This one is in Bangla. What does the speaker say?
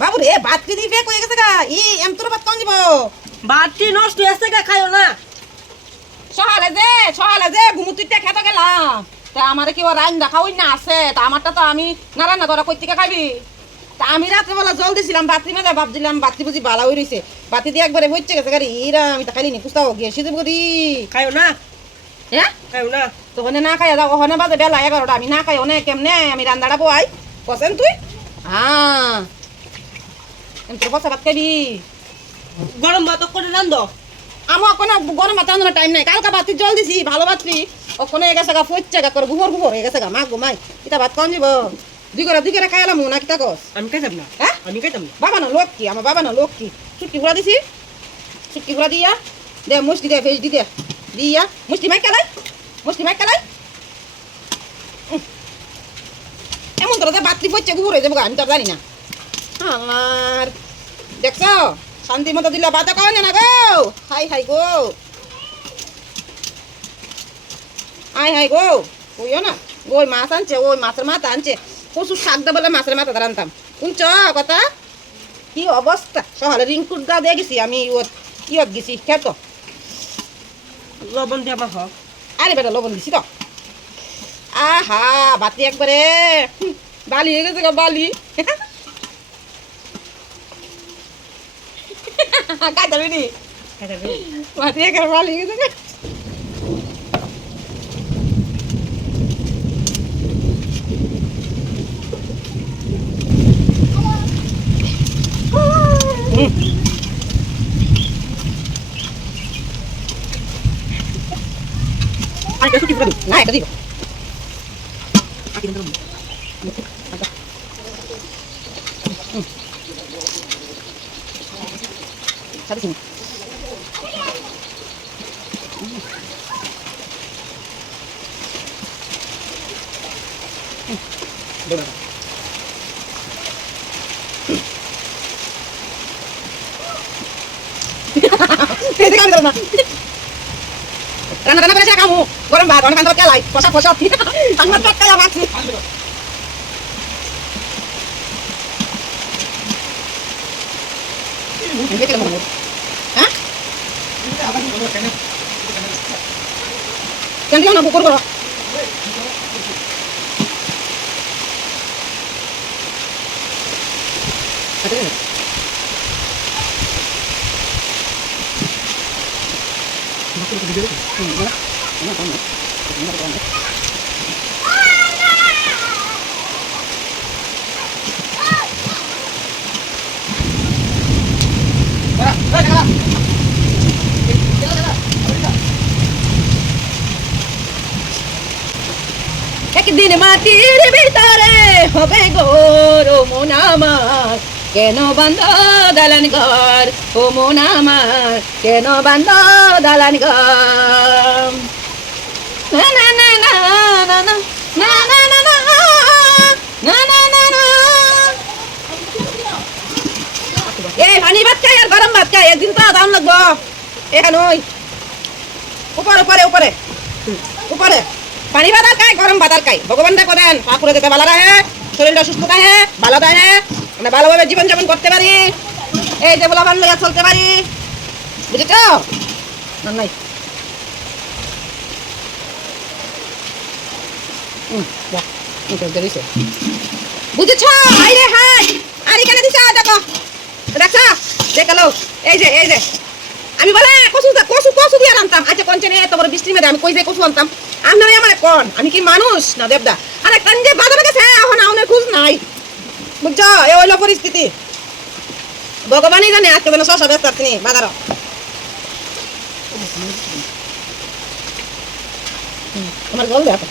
বাবু রে বাতি দি ফেক হয়ে গেছে গা? ই এম তোর বাত কোন যাব বাটি নষ্ট হয়েছে গা খাইও না। সহালে যে সহালে যে ঘুমুতিতে খেতে গেলাম। তা আমারে কি ও রাইন দেখা ওই না আছে? তা আমারটা তো আমি না রান্না তোরা কই থেকে খাবি তা আমি রাত্রেবেলা জল দিছিলাম বাতি মেজে ভাবছিলাম বাতি বুঝি বালা হয়ে রইছে। বাতি দিয়ে একবারে হচ্ছে গেছে গাড়ি ইরা আমি তা খাইলি নি কুস্তাও গিয়ে সিদ্ধ করি খাইও না। হ্যাঁ খাইও না। তো ওখানে না খাই যাও ওখানে বাজে বেলা এগারোটা আমি না খাই অনেক কেমনে আমি রান্নাটা বই বসেন তুই। হ্যাঁ তোর ভাত খাবি। গরম ভাত করে রান্ধ। আমার কোনো গরম ভাত টাইম নাই। কালকা বাতি জল দিছি ভালো বাতি ওখানে গেছে গা ফচ্ছে গা করে গুহর গুহর গেছে গা। মা ঘুমাই এটা ভাত কম যাব দুই করে দুই করে খাইলাম না কিতা কস আমি খাইতাম না। হ্যাঁ? আমি খাইতাম না। বাবা না লোক কি আমার বাবা না লোক কি ছুটকি ঘুরা দিছি। ছুটকি ঘুরা দিয়া দে মুষ্টি দে ভেজ দি দে দিয়া। মুষ্টি মাই কালাই মুষ্টি মাই কালাই। উহ। এমন যে বাতি পড়ছে ঘুরে হয়ে যাব আমি তো জানি না। আমার দেখছ? শান্তি মতো দিলে বাতা কয় না গো? হাই হাই গো। হাই হাই গো। কইও না ওই মাছ আনছে ওই মাছের মাথা আনছে। প্রচুর শাক দা বলে মাছের মাথা রান্তাম শুনছ কথা? কি অবস্থা? সকালে রিঙ্কুর গা দিয়ে গেছি আমি ইয়ত ইয়ত গেছি খেত। লবণ দিয়ে আমার হোক আরে বেটা লবণ দিছি তো। আহা বাতি একবারে। বালি হয়ে গেছে काय चालू नी काय चालू माती आहे करावा लिहित का Ay, kasi tipo ka doon. Ay, kasi. Akin na doon. Akin na doon. sini. sini. Udah? Ini kan kamu, kantor kelai, tangan pet kayak mati. Kita mau. ¿Qué es. একদিন মাটির ভিতরে হবে গোর ও মন আমার কেন বান্ধ দালান ঘর ও মন আমার কেন বান্ধ দালান ঘর ভাত খাই ভাত খাই একদিন দাম উপরে উপরে উপরে উপরে পানি আর খাই গরম আর খাই ভগবান দেখো দেন পাপুরে যেতে ভালো রাখে শরীরটা সুস্থ থাকে ভালো থাকে মানে ভালোভাবে জীবনযাপন করতে পারি। এই যে বলা ভালো চলতে পারি। বুঝেছ? নাই। বুঝেছ? দেখো। এই যে এই যে। আমি বলে কসু কসু কসু দিয়ে আনতাম আচ্ছা কোন চেনে এত বড় বৃষ্টির মধ্যে আমি কই যে কসু আনতাম? আপনার আমার কোন? আমি কি মানুষ? না, দেবদা। আরে যে বাজারে গেছে? এখন আমার খুঁজ নাই। বুঝছ? এ হইল পরিস্থিতি। ভগবানই জানে, আজকে যেন শশা ব্যস্ত আপনি বাজার তোমার জল দেখো